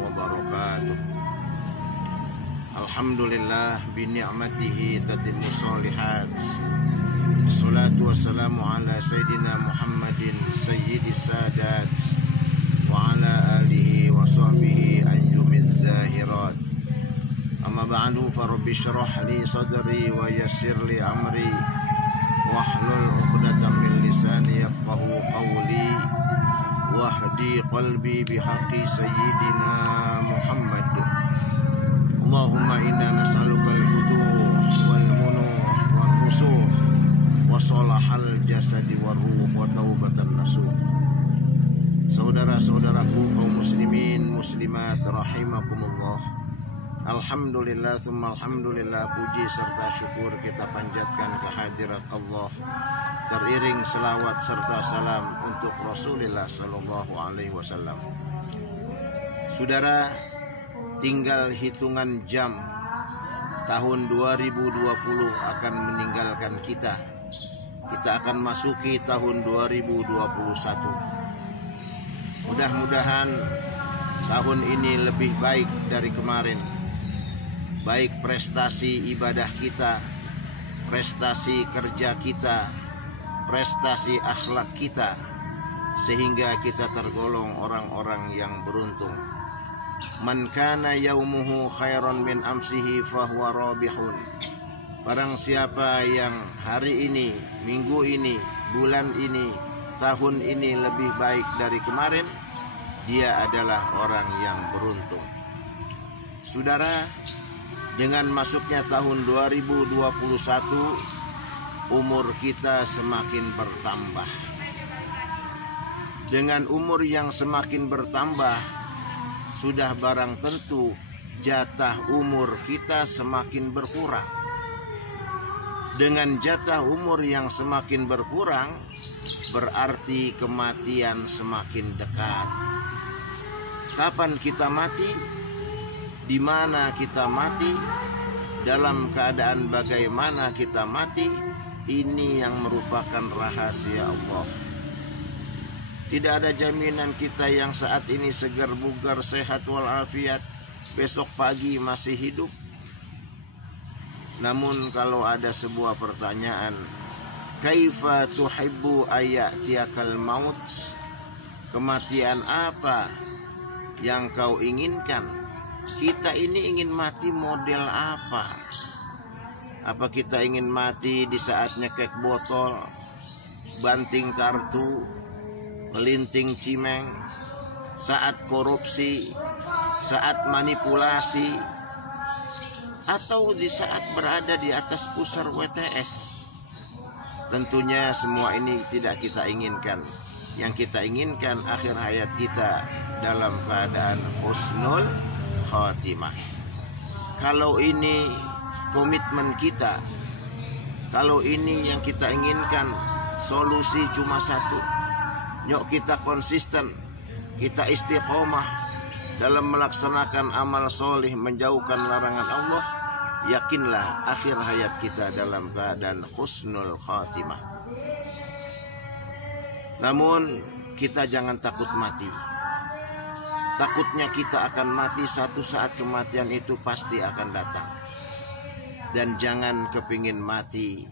wabarakatuh. Alhamdulillah bi ni'matihi tatimmu sholihat. Assalatu wassalamu ala sayyidina Muhammadin sayyidis sadat wa ala alihi wa sahbihi anjumiz zahirat. Amma ba'du fa rabbi shrah li sadri wa yassir li amri wahlul 'uqdatam min lisani yafqahu qawli wahdi qalbi bihaqqi sayyidina Muhammad. Allahumma inna nas'aluka al-futuh wal munuh wal rusuh wa salahal jasadi war ruh wa taubatan nasuh. Saudara-saudaraku kaum muslimin muslimat rahimakumullah, alhamdulillah tsumma alhamdulillah, puji serta syukur kita panjatkan kehadirat Allah, teriring selawat serta salam untuk Rasulullah Sallallahu Alaihi Wasallam. Saudara, tinggal hitungan jam tahun 2020 akan meninggalkan kita. Kita akan masuki tahun 2021. Mudah-mudahan tahun ini lebih baik dari kemarin. Baik prestasi ibadah kita, prestasi kerja kita, prestasi akhlak kita, sehingga kita tergolong orang-orang yang beruntung. Man kana yaumuhu khairan min amsihi fahuwa rabihun. Barang siapa yang hari ini, minggu ini, bulan ini, tahun ini lebih baik dari kemarin, dia adalah orang yang beruntung. Saudara, dengan masuknya tahun 2021, umur kita semakin bertambah. Dengan umur yang semakin bertambah, sudah barang tentu jatah umur kita semakin berkurang. Dengan jatah umur yang semakin berkurang, berarti kematian semakin dekat. Kapan kita mati? Di mana kita mati? Dalam keadaan bagaimana kita mati? Ini yang merupakan rahasia Allah. Tidak ada jaminan kita yang saat ini segar bugar, sehat walafiat, besok pagi masih hidup. Namun kalau ada sebuah pertanyaan, kaifa tuhibbu ayatiyakal maut? Kematian apa yang kau inginkan? Kita ini ingin mati model apa? Apa kita ingin mati di saat nyekek botol, banting kartu, melinting cimeng, saat korupsi, saat manipulasi, atau di saat berada di atas pusar WTS? Tentunya semua ini tidak kita inginkan. Yang kita inginkan akhir hayat kita dalam keadaan husnul khatimah. Kalau ini komitmen kita, kalau ini yang kita inginkan, solusi cuma satu. Yuk kita konsisten, kita istiqomah dalam melaksanakan amal solih, menjauhkan larangan Allah. Yakinlah akhir hayat kita dalam keadaan husnul khatimah. Namun kita jangan takut mati. Takutnya kita akan mati, satu saat kematian itu pasti akan datang. Dan jangan kepingin mati.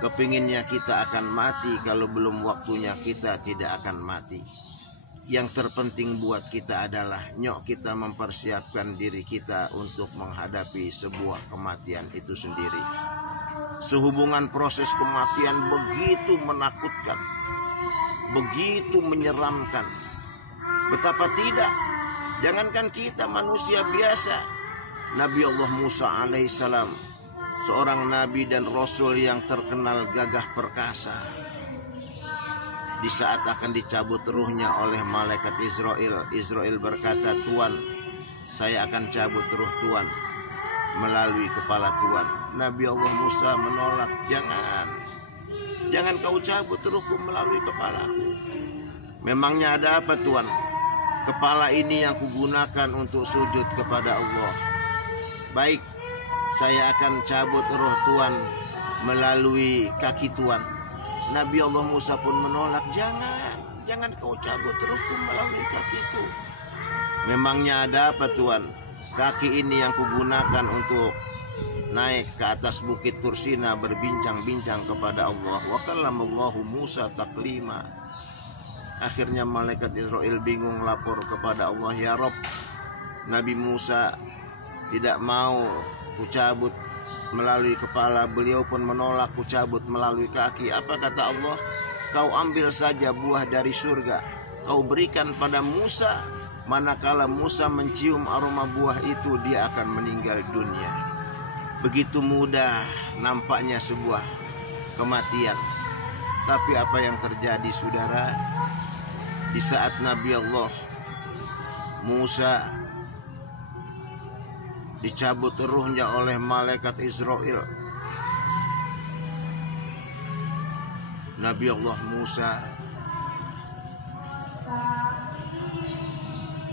Kepinginnya kita akan mati, kalau belum waktunya kita tidak akan mati. Yang terpenting buat kita adalah nyok kita mempersiapkan diri kita untuk menghadapi sebuah kematian itu sendiri. Sehubungan proses kematian begitu menakutkan, begitu menyeramkan. Betapa tidak, jangankan kita manusia biasa. Nabi Allah Musa alaihissalam, seorang nabi dan rasul yang terkenal gagah perkasa, di saat akan dicabut ruhnya oleh malaikat Israel berkata, Tuhan, saya akan cabut ruh Tuhan melalui kepala Tuhan. Nabi Allah Musa menolak, jangan kau cabut ruhku melalui kepalaku. Memangnya ada apa Tuhan? Kepala ini yang kugunakan untuk sujud kepada Allah. Baik, saya akan cabut ruh Tuhan melalui kaki Tuhan. Nabi Allah Musa pun menolak, jangan kau cabut ruhku melalui kakiku. Memangnya ada apa Tuhan? Kaki ini yang kugunakan untuk naik ke atas bukit Tursina berbincang-bincang kepada Allah. Wa kallamallahu Musa taklima. Akhirnya malaikat Israel bingung lapor kepada Allah, ya Rob, Nabi Musa tidak mau kucabut melalui kepala, beliau pun menolak kucabut melalui kaki. Apa kata Allah? Kau ambil saja buah dari surga, kau berikan pada Musa. Manakala Musa mencium aroma buah itu, dia akan meninggal dunia. Begitu mudah nampaknya sebuah kematian. Tapi apa yang terjadi saudara? Di saat Nabi Allah Musa dicabut ruhnya oleh malaikat Israel, Nabi Allah Musa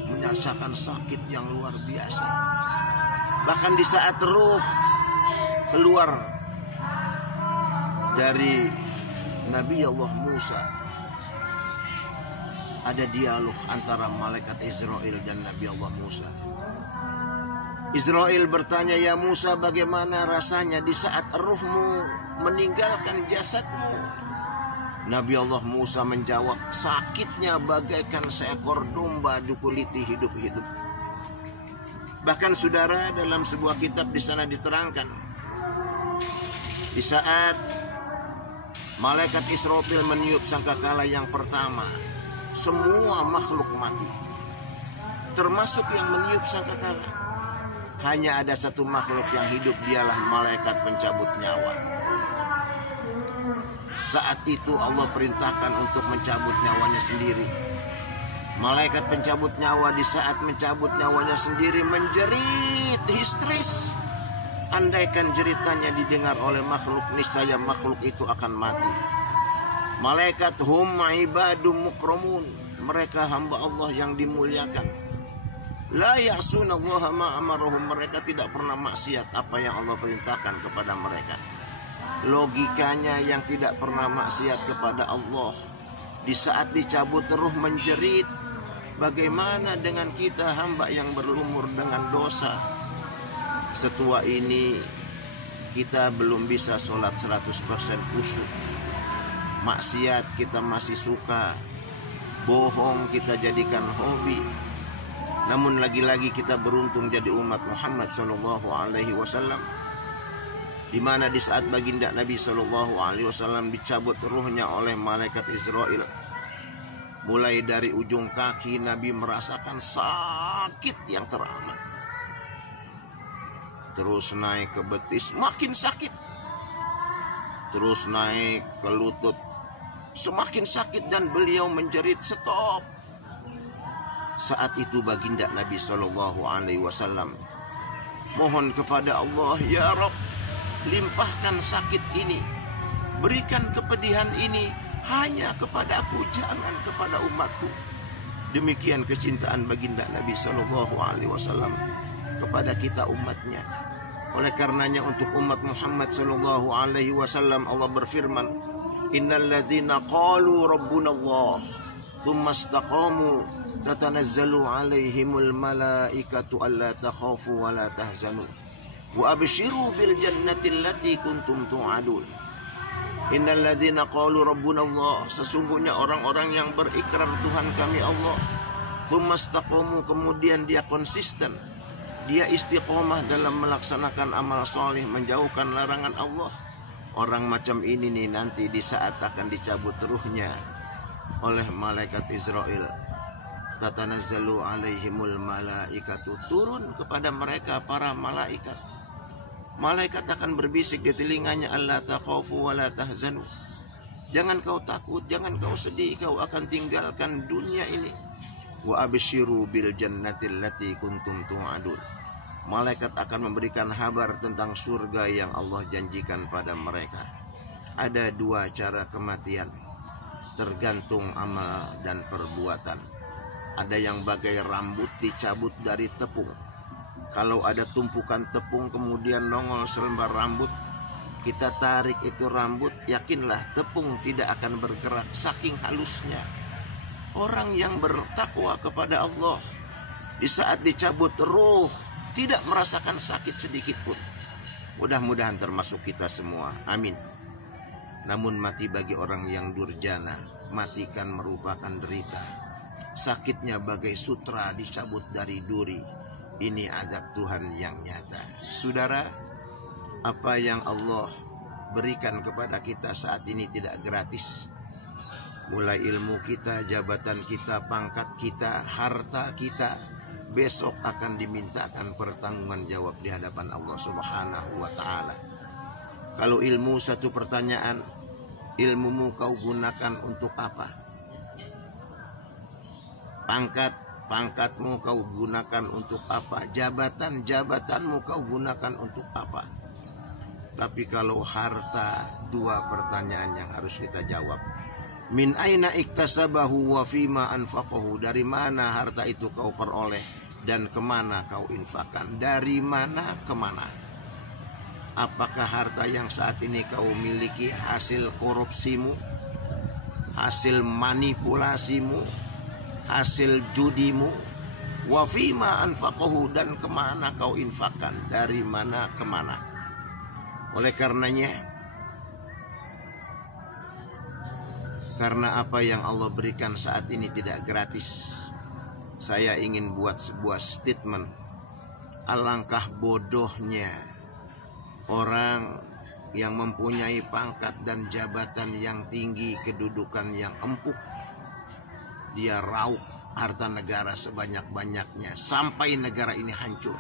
merasakan sakit yang luar biasa. Bahkan di saat ruh keluar dari Nabi Allah Musa, ada dialog antara malaikat Israel dan Nabi Allah Musa. Israel bertanya, ya Musa, bagaimana rasanya di saat ruhmu meninggalkan jasadmu? Nabi Allah Musa menjawab, sakitnya bagaikan seekor domba dikuliti hidup-hidup. Bahkan saudara, dalam sebuah kitab di sana diterangkan, di saat malaikat Israfil meniup sangkakala yang pertama, semua makhluk mati, termasuk yang meniup sangkakala. Hanya ada satu makhluk yang hidup, dialah malaikat pencabut nyawa. Saat itu Allah perintahkan untuk mencabut nyawanya sendiri. Malaikat pencabut nyawa di saat mencabut nyawanya sendiri menjerit histeris. Andaikan jeritannya didengar oleh makhluk, niscaya makhluk itu akan mati. Malaikat hum ibadum mukramun, mereka hamba Allah yang dimuliakan. La ya'sunallaha ma amarahum, mereka tidak pernah maksiat apa yang Allah perintahkan kepada mereka. Logikanya yang tidak pernah maksiat kepada Allah, di saat dicabut ruh menjerit. Bagaimana dengan kita hamba yang berlumur dengan dosa? Setua ini kita belum bisa sholat 100% khusyuk. Maksiat kita masih suka, bohong kita jadikan hobi. Namun lagi-lagi kita beruntung jadi umat Muhammad SAW, di mana di saat baginda Nabi SAW dicabut ruhnya oleh malaikat Israel, mulai dari ujung kaki Nabi merasakan sakit yang teramat, terus naik ke betis makin sakit, terus naik ke lutut semakin sakit, dan beliau menjerit stop. Saat itu baginda Nabi SAW mohon kepada Allah, ya Rabb, limpahkan sakit ini, berikan kepedihan ini hanya kepadaku, jangan kepada umatku. Demikian kecintaan baginda Nabi SAW kepada kita umatnya. Oleh karenanya untuk umat Muhammad SAW Allah berfirman, innal ladzina qalu rabbuna Allah thumma istaqamu tatanazzalu alaihimul malaikatu alla takhafu wa la tahzanu wa abshiru bil jannati allati kuntum tu'adun. Innal ladzina qalu rabbuna Allah, sesungguhnya orang-orang yang berikrar Tuhan kami Allah, thumma istaqamu, kemudian dia konsisten, dia istiqomah dalam melaksanakan amal soleh, menjauhkan larangan Allah. Orang macam ini nih nanti di saat akan dicabut ruhnya oleh malaikat Israel, tatanazzalu alaihimul malaikatu, turun kepada mereka para malaikat. Malaikat akan berbisik di telinganya, alla takhafu wa la tahzanu, jangan kau takut, jangan kau sedih, kau akan tinggalkan dunia ini. Wa abshiru bil jannati allati kuntum tu'adun, malaikat akan memberikan kabar tentang surga yang Allah janjikan pada mereka. Ada dua cara kematian, tergantung amal dan perbuatan. Ada yang bagai rambut dicabut dari tepung. Kalau ada tumpukan tepung kemudian nongol selembar rambut, kita tarik itu rambut, yakinlah tepung tidak akan bergerak, saking halusnya. Orang yang bertakwa kepada Allah, Di saat dicabut ruh, tidak merasakan sakit sedikit pun. Mudah-mudahan termasuk kita semua. Amin. Namun mati bagi orang yang durjana, mati kan merupakan derita. Sakitnya bagai sutra dicabut dari duri. Ini adab Tuhan yang nyata. Saudara, apa yang Allah berikan kepada kita saat ini tidak gratis. Mulai ilmu kita, jabatan kita, pangkat kita, harta kita, besok akan dimintakan pertanggungan jawab di hadapan Allah Subhanahu wa ta'ala. Kalau ilmu satu pertanyaan, ilmumu kau gunakan untuk apa? Pangkatmu kau gunakan untuk apa? Jabatanmu kau gunakan untuk apa? Tapi kalau harta, dua pertanyaan yang harus kita jawab. Min aina iktasabahu wa fima anfaqahu. Dari mana harta itu kau peroleh dan kemana kau infakkan? Dari mana kemana? Apakah harta yang saat ini kau miliki hasil korupsimu, hasil manipulasimu, hasil judimu? Wa fima anfaqahu, dan kemana kau infakkan? Dari mana kemana? Oleh karenanya, karena apa yang Allah berikan saat ini tidak gratis, saya ingin buat sebuah statement. Alangkah bodohnya orang yang mempunyai pangkat dan jabatan yang tinggi, kedudukan yang empuk, dia raup harta negara sebanyak-banyaknya sampai negara ini hancur.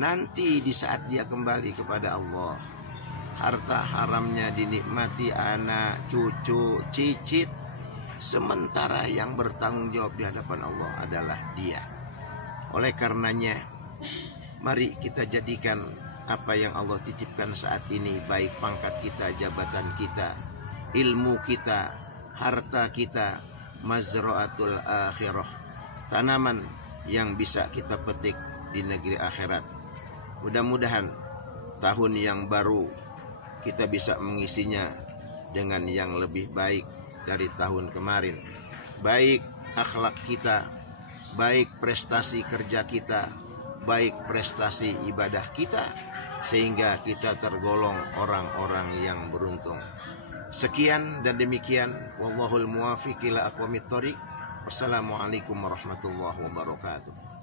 Nanti di saat dia kembali kepada Allah, harta haramnya dinikmati anak, cucu, cicit, sementara yang bertanggung jawab di hadapan Allah adalah dia. Oleh karenanya, mari kita jadikan apa yang Allah titipkan saat ini, baik pangkat kita, jabatan kita, ilmu kita, harta kita, mazra'atul akhirah, tanaman yang bisa kita petik di negeri akhirat. Mudah-mudahan tahun yang baru kita bisa mengisinya dengan yang lebih baik dari tahun kemarin. Baik akhlak kita, baik prestasi kerja kita, baik prestasi ibadah kita, sehingga kita tergolong orang-orang yang beruntung. Sekian dan demikian, wallahul muwaffiq ila aqwamit thoriq. Wassalamualaikum warahmatullahi wabarakatuh.